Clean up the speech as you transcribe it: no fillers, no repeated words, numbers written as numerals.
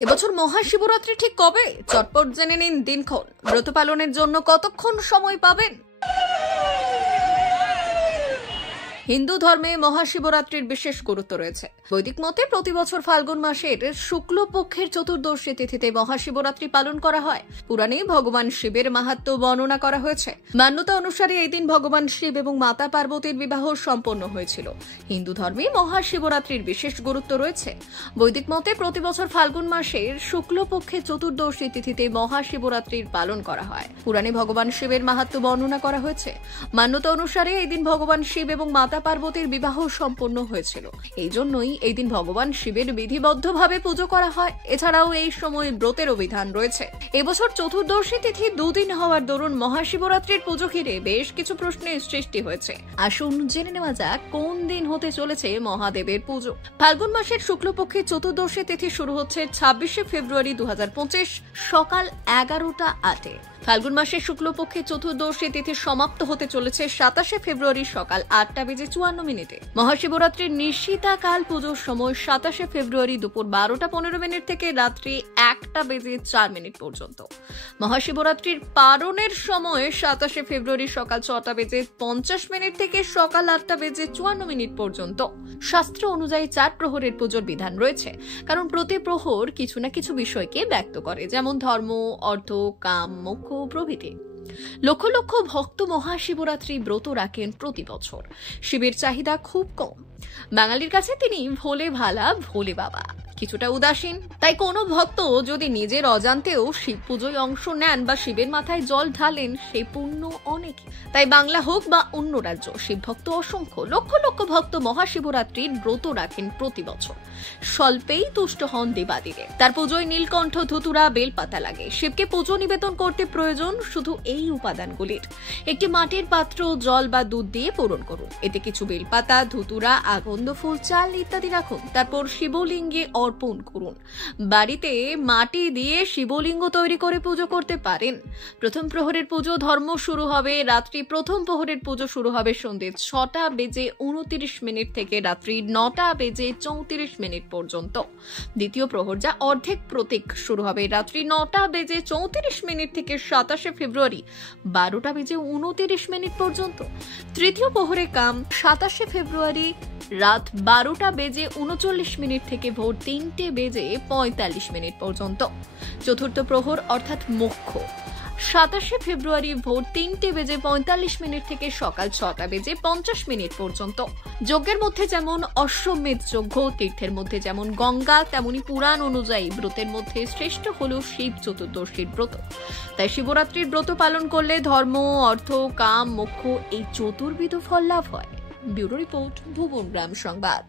এবছর মহাশিবরাত্রি ঠিক কবে? চটপট জেনে নিন দিনক্ষণ। ব্রত পালনের জন্য কতক্ষণ সময় পাবেন? হিন্দু ধর্মে মহাশিবরাত্রির বিশেষ গুরুত্ব রয়েছে। বৈদিক মতে প্রতি বছর ফাল্গুন মাসের শুক্লপক্ষের চতুর্দশী তিথিতে মহাশিবরাত্রি পালন করা হয়। পুরাণে ভগবান শিবের মাহাত্ম্য বর্ণনা করা হয়েছে। মান্যতা অনুসারে এই দিন ভগবান শিব এবং মাতা পার্বতীর বিবাহ সম্পন্ন হয়েছিল। হিন্দু ধর্মে মহাশিবরাত্রির বিশেষ গুরুত্ব রয়েছে। বৈদিক মতে প্রতি বছর ফাল্গুন মাসের শুক্লপক্ষের চতুর্দশী তিথিতে মহাশিবরাত্রির পালন করা হয়। পুরাণে ভগবান শিবের মাহাত্ম্য বর্ণনা করা হয়েছে। মান্যতা অনুসারে এই দিন ভগবান শিব এবং মাতা পার্বতীর বিবাহ সম্পন্ন হয়েছিল। এই জন্যই এই দিন ভগবান শিবের বিধিবদ্ধভাবে পুজো করা হয়। এছাড়াও এই সময় ব্রতেরও বিধান রয়েছে। এবছর চতুর্দশী তিথি দুদিন হওয়ার দরুন মহাশিবরাত্রির পুজো ঘিরে বেশ কিছু প্রশ্নের সৃষ্টি হয়েছে। আসুন জেনে নেওয়া যাক কোন দিন হতে চলেছে মহাদেবের পুজো। ফাল্গুন মাসের শুক্লপক্ষের চতুর্দশী তিথি শুরু হচ্ছে 26শে ফেব্রুয়ারি 2025 সকাল 11:08। ফাল্গুন মাসের শুক্লপক্ষের চতুর্দশী তিথি সমাপ্ত হতে চলেছে 27শে ফেব্রুয়ারি সকাল 8:54। মহাশিবরাত্রির নিশিতাকাল পুজোর সময় 27শে ফেব্রুয়ারি দুপুর 12:15 থেকে রাত্রি 1:04 পর্যন্ত। মহাশিবরাত্রির পারণের সময় 27শে ফেব্রুয়ারি সকাল 6:50 থেকে সকাল 8:54 পর্যন্ত। শাস্ত্র অনুযায়ী 4 প্রহরের পুজোর বিধান রয়েছে, কারণ প্রতি প্রহর কিছু না কিছু বিষয়কে ব্যক্ত করে, যেমন ধর্ম, অর্থ, কাম, মোক্ষ প্রভৃতি। লক্ষ লক্ষ ভক্ত মহাশিবরাত্রি ব্রত রাখেন প্রতি বছর। শিবের চাহিদা খুব কম। বাঙালির কাছে তিনি ভোলে ভালা ভোলে বাবা, কিছুটা উদাসীন। তাই কোনো ভক্ত যদি নিজের অজান্তেও শিব পুজোয় অংশ নেন বা শিবের মাথায় জল ঢালেন, সেই পুণ্য অনেক। তাই বাংলা হোক বা অন্য রাজ্য, শিব ভক্ত অসংখ্য। লক্ষ লক্ষ ভক্ত মহাশিবরাত্রির ব্রত রাখেন প্রতি বছর। স্বল্পেই তুষ্ট হন দেবাদিদেব। তার পুজোয় নীলকণ্ঠ, ধুতুরা, বেলপাতা লাগে। শিবকে পুজো নিবেদন করতে প্রয়োজন শুধু এই উপাদানগুলির। একটি মাটির পাত্র জল বা দুধ দিয়ে পূরণ করুন। এতে কিছু বেলপাতা, ধুতুরা, আগন্দ ফুল, চাল ইত্যাদি রাখুন। তারপর শিবলিঙ্গে অর্পণ করুন। বাড়িতে মাটি দিয়ে শিবলিঙ্গ তৈরি করে পুজো করতে পারেন। প্রথম প্রহরের পুজো ধর্ম শুরু হবে রাত্রি প্রথম প্রহরের পুজো শুরু হবে সন্ধ্যে 6:29 থেকে রাত্রি 9:34 পর্যন্ত। দ্বিতীয় প্রহর, যা অর্ধেক প্রতীক, শুরু হবে রাত্রি 9:34 থেকে 27শে ফেব্রুয়ারি 12:29 পর্যন্ত। তৃতীয় প্রহরে কাম 27শে ফেব্রুয়ারি রাত 12:39 থেকে ভোর 3:45 পর্যন্ত। চতুর্থ প্রহর অর্থাৎ মোক্ষ 27শে ফেব্রুয়ারি ভোর 3:45 থেকে সকাল 6:50 পর্যন্ত। যজ্ঞের মধ্যে যেমন অশ্বমেধ যজ্ঞ, তীর্থের মধ্যে যেমন গঙ্গা, তেমনি পুরাণ অনুযায়ী ব্রতের মধ্যে শ্রেষ্ঠ হল শিব চতুর্দশীর ব্রত। তাই শিবরাত্রির ব্রত পালন করলে ধর্ম, অর্থ, কাম, মোক্ষ এই চতুর্বিধ ফল লাভ হয়। ব্যুরো রিপোর্ট, ভুবন গ্রাম সংবাদ।